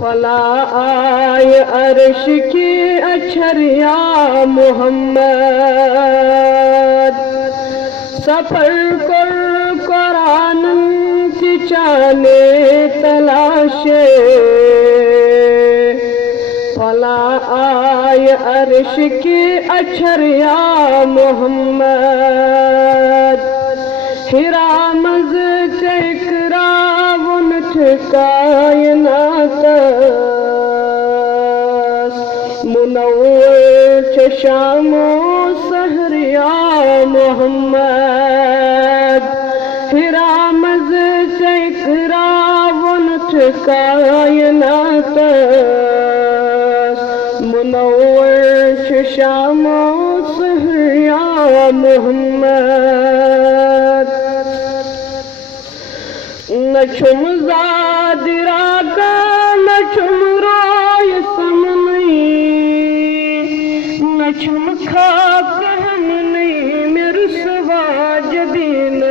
فلا آئے عرش کی اچھر یا محمد سفر کر قرآن کی چانے تلاشے فلا آئے عرش کی اچھر یا محمد حرامز چکرا ونٹھ کائنات منور چشام و سحر یا محمد حرامز چکرا ونٹھ کائنات منور چشام و سحر یا محمد نچم زادرا کا نچم روی سمنی نچم خاک ہم نہیں میرے سوا جبین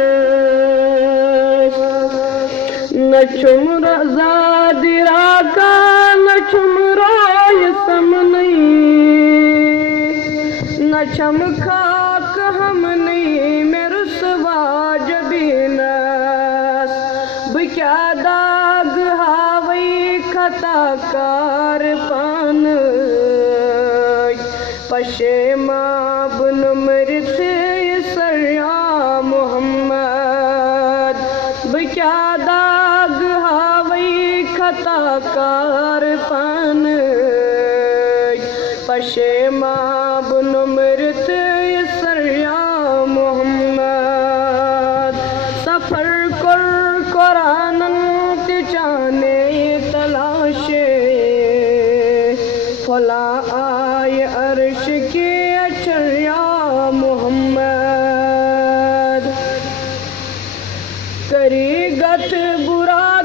نچم زادرا کا نچم روی سمنی نچم خاک ہم نہیں میرے سوا جبین کیا داغ ہاوئی خطا کار پان پشیما بن مرت سر یا محمد کیا داغ ہاوئی خطا کار پان پشیما بن مرت سر یا محمد سفر کر قرآن کی چانے تلاشے فلا آئے عرش کی اچھر یا محمد کری گت برا